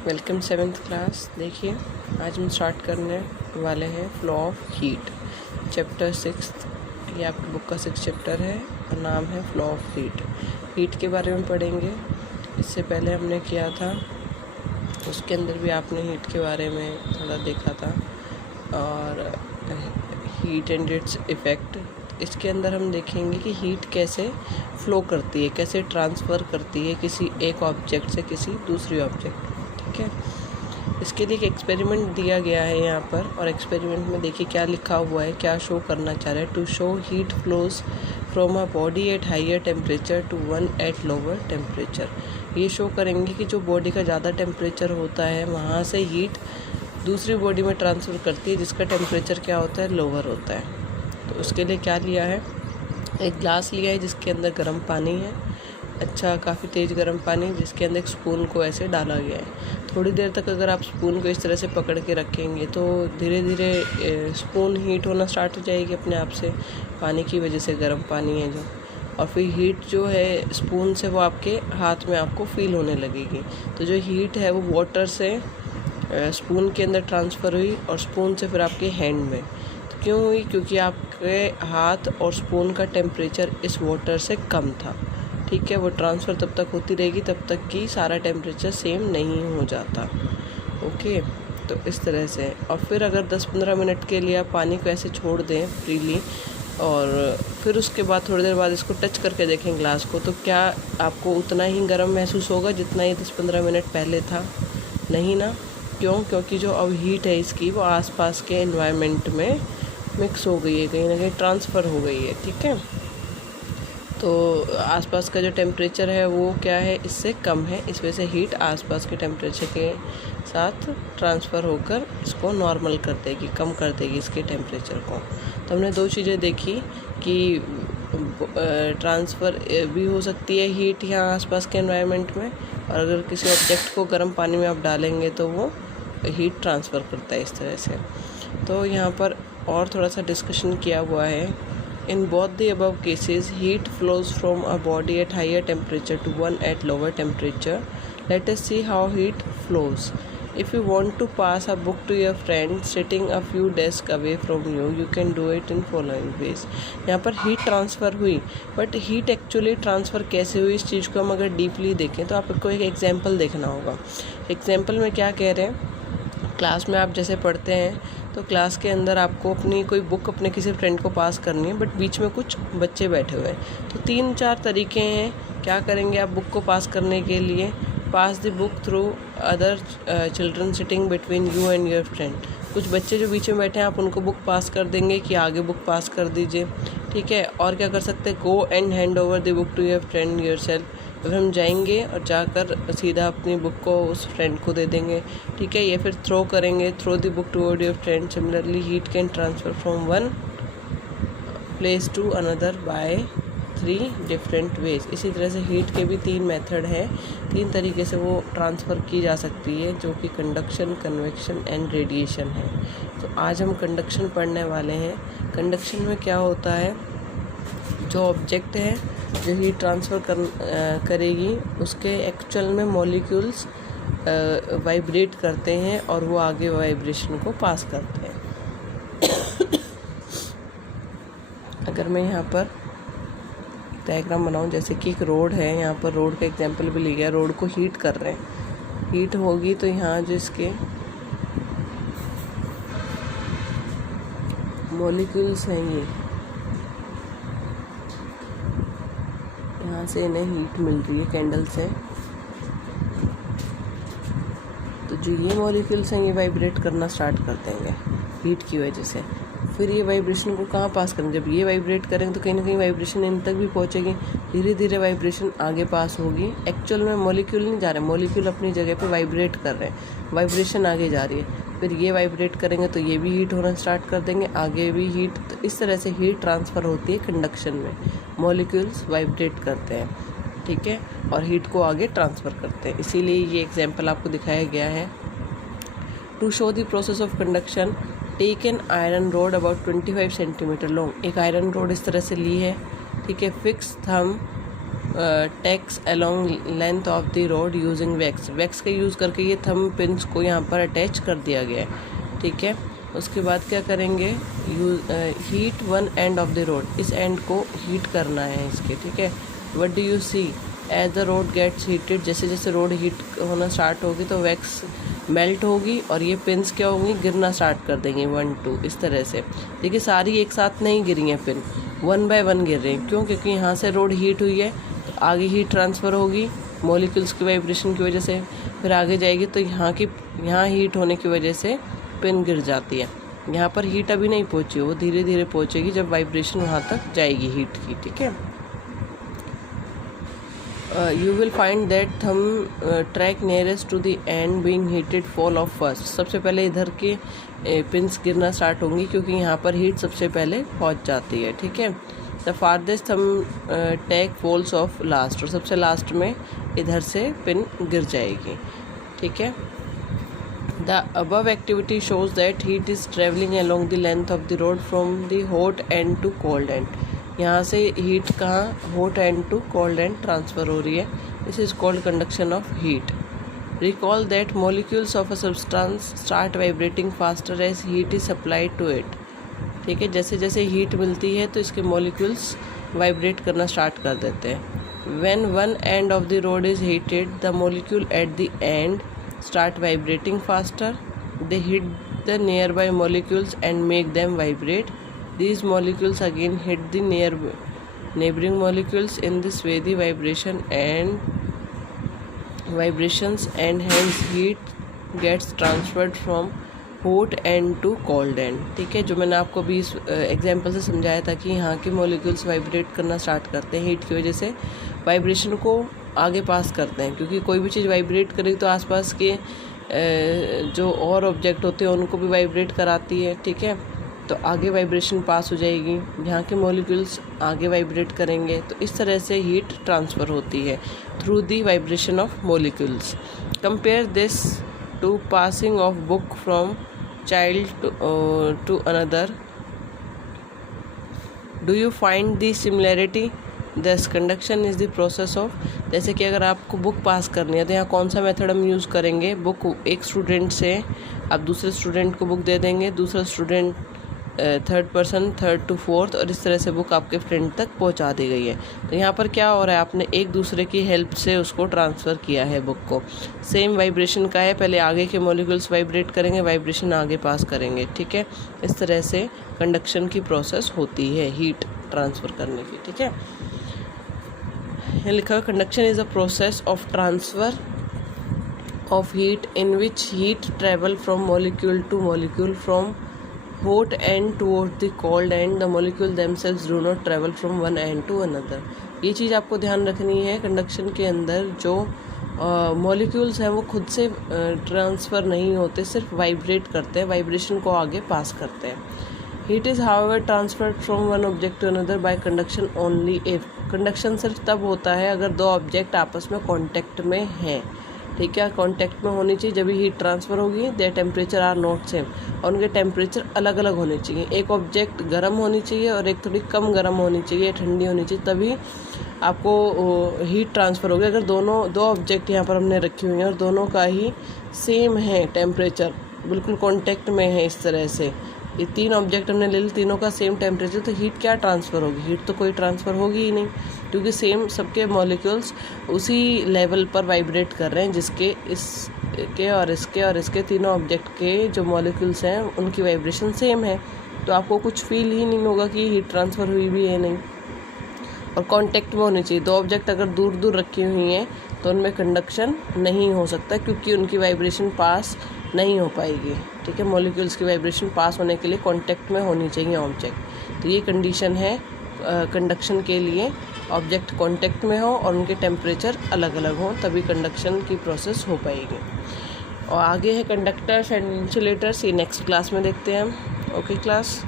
Welcome 7th class. देखिए आज हम स्टार्ट करने वाले हैं फ्लो ऑफ हीट, चैप्टर 6। ये आपकी बुक का 6 चैप्टर है और नाम है फ्लो ऑफ हीट। हीट के बारे में पढ़ेंगे। इससे पहले हमने किया था, उसके अंदर भी आपने हीट के बारे में थोड़ा देखा था और हीट एंड इट्स इफ़ेक्ट। इसके अंदर हम देखेंगे कि हीट कैसे फ़्लो करती है, कैसे ट्रांसफ़र करती है किसी एक ऑब्जेक्ट से किसी दूसरी ऑब्जेक्ट। ठीक है, इसके लिए एक एक्सपेरिमेंट दिया गया है यहाँ पर, और एक्सपेरिमेंट में देखिए क्या लिखा हुआ है, क्या शो करना चाह रहा है। To show heat flows from a body at higher temperature to one at lower temperature. ये शो करेंगे कि जो बॉडी का ज़्यादा टेम्परेचर होता है वहाँ से हीट दूसरी बॉडी में ट्रांसफ़र करती है जिसका टेम्परेचर क्या होता है, लोअर होता है। तो उसके लिए क्या लिया है, एक ग्लास लिया है जिसके अंदर गर्म पानी है, अच्छा काफ़ी तेज़ गर्म पानी, जिसके अंदर एक स्पून को ऐसे डाला गया है। थोड़ी देर तक अगर आप स्पून को इस तरह से पकड़ के रखेंगे तो धीरे धीरे स्पून हीट होना स्टार्ट हो जाएगी अपने आप से, पानी की वजह से, गर्म पानी है जो। और फिर हीट जो है स्पून से वो आपके हाथ में आपको फील होने लगेगी। तो जो हीट है वो वाटर से स्पून के अंदर ट्रांसफ़र हुई और स्पून से फिर आपके हैंड में। तो क्यों हुई? क्योंकि आपके हाथ और स्पून का टेम्परेचर इस वाटर से कम था। ठीक है, वो ट्रांसफ़र तब तक होती रहेगी तब तक कि सारा टेम्परेचर सेम नहीं हो जाता। ओके, तो इस तरह से। और फिर अगर 10-15 मिनट के लिए आप पानी को ऐसे छोड़ दें फ्रीली, और फिर उसके बाद थोड़ी देर बाद इसको टच करके देखें ग्लास को, तो क्या आपको उतना ही गर्म महसूस होगा जितना ये 10-15 मिनट पहले था? नहीं ना। क्यों? क्योंकि जो अब हीट है इसकी वो आसपास के एनवायरनमेंट में मिक्स हो गई है, कहीं ना कहीं ट्रांसफ़र हो गई है। ठीक है, तो आसपास का जो टेम्परेचर है वो क्या है, इससे कम है। इस वजह से हीट आसपास के टेम्परेचर के साथ ट्रांसफ़र होकर इसको नॉर्मल कर देगी, कम कर देगी इसके टेम्परेचर को। तो हमने दो चीज़ें देखी कि ट्रांसफ़र भी हो सकती है हीट यहाँ आसपास के एनवायरनमेंट में, और अगर किसी ऑब्जेक्ट को गर्म पानी में आप डालेंगे तो वो हीट ट्रांसफ़र करता है इस तरह से। तो यहाँ पर और थोड़ा सा डिस्कशन किया हुआ है। In both the above cases, heat flows from a body at higher temperature to one at lower temperature. Let us see how heat flows. If you want to pass a book to your friend sitting a few desks away from you, you can do it in following ways. यहाँ पर heat transfer हुई, but heat actually transfer कैसे हुई, इस चीज़ को हम अगर deeply देखें तो आपको एक एग्जाम्पल देखना होगा। एग्जाम्पल में क्या कह रहे हैं, क्लास में आप जैसे पढ़ते हैं तो क्लास के अंदर आपको अपनी कोई बुक अपने किसी फ्रेंड को पास करनी है, बट बीच में कुछ बच्चे बैठे हुए हैं। तो 3-4 तरीके हैं, क्या करेंगे आप बुक को पास करने के लिए। Pass the book through other children sitting between you and your friend. कुछ बच्चे जो बीच में बैठे हैं आप उनको बुक पास कर देंगे कि आगे बुक पास कर दीजिए। ठीक है, और क्या कर सकते हैं, go and hand over the book to your friend yourself. फिर हम जाएंगे और जाकर सीधा अपनी बुक को उस फ्रेंड को दे देंगे। ठीक है, ये फिर थ्रो करेंगे, throw the book toward your friend. Similarly heat can transfer from one place to another by 3 different ways. इसी तरह से हीट के भी 3 मेथड हैं, 3 तरीके से वो ट्रांसफ़र की जा सकती है, जो कि कंडक्शन, कन्वेक्शन एंड रेडिएशन है। तो आज हम कंडक्शन पढ़ने वाले हैं। कंडक्शन में क्या होता है, जो ऑब्जेक्ट है जो हीट ट्रांसफ़र करेगी उसके एक्चुअल में मॉलिक्यूल्स वाइब्रेट करते हैं और वो आगे वाइब्रेशन को पास करते हैं। अगर मैं यहाँ पर डायग्राम बनाऊँ, जैसे कि एक रोड है, यहाँ पर रोड का एग्जांपल भी लिया गया, रोड को हीट कर रहे हैं। हीट होगी तो यहाँ जो इसके मॉलिक्यूल्स हैं, ये यहाँ से इन्हें हीट मिल रही है कैंडल से, तो जो ये मॉलिक्यूल्स हैं ये वाइब्रेट करना स्टार्ट कर देंगे हीट की वजह से। फिर ये वाइब्रेशन को कहाँ पास करेंगे, जब ये वाइब्रेट करेंगे तो कहीं ना कहीं वाइब्रेशन इन तक भी पहुँचेगी, धीरे धीरे वाइब्रेशन आगे पास होगी। एक्चुअल में मॉलिक्यूल नहीं जा रहे, मॉलिक्यूल अपनी जगह पे वाइब्रेट कर रहे हैं, वाइब्रेशन आगे जा रही है। फिर ये वाइब्रेट करेंगे तो ये भी हीट होना स्टार्ट कर देंगे, आगे भी हीट। तो इस तरह से हीट ट्रांसफ़र होती है कंडक्शन में, मॉलिक्यूल्स वाइब्रेट करते हैं। ठीक है, और हीट को आगे ट्रांसफ़र करते हैं। इसीलिए ये एग्जाम्पल आपको दिखाया गया है। To show the process of conduction, take an iron rod about 25 centimetre long. एक आयरन रोड इस तरह से ली है। ठीक है, fix thumb tacks along length of the rod using wax. Wax का यूज़ करके ये थंब पिन्स को यहाँ पर अटैच कर दिया गया है, ठीक है। उसके बाद क्या करेंगे, heat one end of the rod, इस एंड को हीट करना है इसके, ठीक है। What do you see as the rod gets heated, जैसे जैसे रोड हीट होना स्टार्ट होगी तो वैक्स मेल्ट होगी और ये पिन्स क्या होंगी, गिरना स्टार्ट कर देंगे 1 2 इस तरह से। देखिए सारी एक साथ नहीं गिरी हैं पिन, 1 बाय 1 गिर रही हैं। क्यों? क्योंकि यहाँ से रोड हीट हुई है तो आगे हीट ट्रांसफ़र होगी मॉलिक्यूल्स की वाइब्रेशन की वजह से, फिर आगे जाएगी तो यहाँ हीट होने की वजह से पिन गिर जाती है। यहाँ पर हीट अभी नहीं पहुँची, वो धीरे धीरे पहुँचेगी जब वाइब्रेशन वहाँ तक जाएगी हीट की, ठीक है। You will find that thumb track nearest to the end being heated fall off first। सबसे पहले इधर के पिंस गिरना स्टार्ट होंगी क्योंकि यहाँ पर हीट सबसे पहले पहुँच जाती है, ठीक है। The farthest thumb tack falls off last, और सबसे लास्ट में इधर से पिन गिर जाएगी, ठीक है। The above activity shows that heat is travelling along the length of the road from the hot end to cold end। यहाँ से हीट कहाँ, hot end to cold end transfer हो रही है। This is called conduction of heat. Recall that molecules of a substance start vibrating faster as heat is supplied to it, ठीक है। जैसे जैसे हीट मिलती है तो इसके मॉलिक्यूल्स वाइब्रेट करना स्टार्ट कर देते हैं। When one end of the road is heated the molecule at the end start vibrating faster, they hit the near by molecules and make them vibrate. These molecules again hit the neighboring molecules. In this way the vibrations and hence heat gets transferred from hot end to cold end, ठीक है। जो मैंने आपको अभी इस example से समझाया था कि यहाँ के मॉलिक्यूल्स वाइब्रेट करना स्टार्ट करते हैं हीट की वजह से, वाइब्रेशन को आगे पास करते हैं, क्योंकि कोई भी चीज़ वाइब्रेट करेगी तो आसपास के जो और ऑब्जेक्ट होते हैं उनको भी वाइब्रेट कराती है, ठीक है। तो आगे वाइब्रेशन पास हो जाएगी, यहाँ के मॉलिक्यूल्स आगे वाइब्रेट करेंगे, तो इस तरह से हीट ट्रांसफ़र होती है through the vibration of molecules. Compare this to passing of book from child to another. Do you find the similarity? Thus conduction is the process of, जैसे कि अगर आपको बुक पास करनी है तो यहाँ कौन सा मेथड हम यूज़ करेंगे, बुक एक स्टूडेंट से आप दूसरे स्टूडेंट को बुक दे देंगे, दूसरा student third person, third to fourth, और इस तरह से बुक आपके फ्रेंड तक पहुंचा दी गई है। तो यहाँ पर क्या हो रहा है, आपने एक दूसरे की हेल्प से उसको ट्रांसफ़र किया है बुक को। सेम वाइब्रेशन का है, पहले आगे के मॉलिक्यूल्स वाइब्रेट करेंगे, वाइब्रेशन आगे पास करेंगे, ठीक है। इस तरह से कंडक्शन की प्रोसेस होती है हीट ट्रांसफ़र करने की, ठीक है। यहाँ लिखा है conduction is a process of transfer of heat in which heat travel from molecule two molecule from hot end towards the cold end. The molecule themselves do not travel from one end to another। ये चीज़ आपको ध्यान रखनी है, conduction के अंदर जो molecules हैं वो खुद से ट्रांसफ़र नहीं होते, सिर्फ वाइब्रेट करते हैं, वाइब्रेशन को आगे पास करते हैं। Heat is however transferred from one object to another by conduction only if. Conduction सिर्फ तब होता है अगर दो ऑब्जेक्ट आपस में कॉन्टैक्ट में हैं, ठीक है। कॉन्टैक्ट में होनी चाहिए जब हीट ट्रांसफ़र होगी। Their temperature are not same, और उनके टेम्परेचर अलग अलग होने चाहिए। एक ऑब्जेक्ट गर्म होनी चाहिए और एक थोड़ी कम गर्म होनी चाहिए, ठंडी होनी चाहिए, तभी आपको हीट ट्रांसफ़र होगी। अगर दो ऑब्जेक्ट यहाँ पर हमने रखी हुई हैं और दोनों का ही सेम है टेम्परेचर, बिल्कुल कॉन्टैक्ट में है, इस तरह से ये तीन ऑब्जेक्ट हमने ले लिए, तीनों का सेम टेम्परेचर, तो हीट क्या ट्रांसफ़र होगी? हीट तो कोई ट्रांसफ़र होगी ही नहीं, क्योंकि सेम सबके मॉलिक्यूल्स उसी लेवल पर वाइब्रेट कर रहे हैं, जिसके इसके और इसके तीनों ऑब्जेक्ट के जो मॉलिक्यूल्स हैं उनकी वाइब्रेशन सेम है। तो आपको कुछ फील ही नहीं होगा कि हीट ट्रांसफ़र हुई भी है नहीं। और कांटेक्ट में होनी चाहिए। दो ऑब्जेक्ट अगर दूर दूर रखी हुई हैं तो उनमें कंडक्शन नहीं हो सकता, क्योंकि उनकी वाइब्रेशन पास नहीं हो पाएगी, ठीक है। मॉलिक्यूल्स की वाइब्रेशन पास होने के लिए कांटेक्ट में होनी चाहिए ऑब्जेक्ट। तो ये कंडीशन है कंडक्शन के लिए, ऑब्जेक्ट कांटेक्ट में हो और उनके टेम्परेचर अलग अलग हों, तभी कंडक्शन की प्रोसेस हो पाएगी। और आगे है कंडक्टर्स एंड इंसुलेटर्स, ये नेक्स्ट क्लास में देखते हैं हम। Okay class.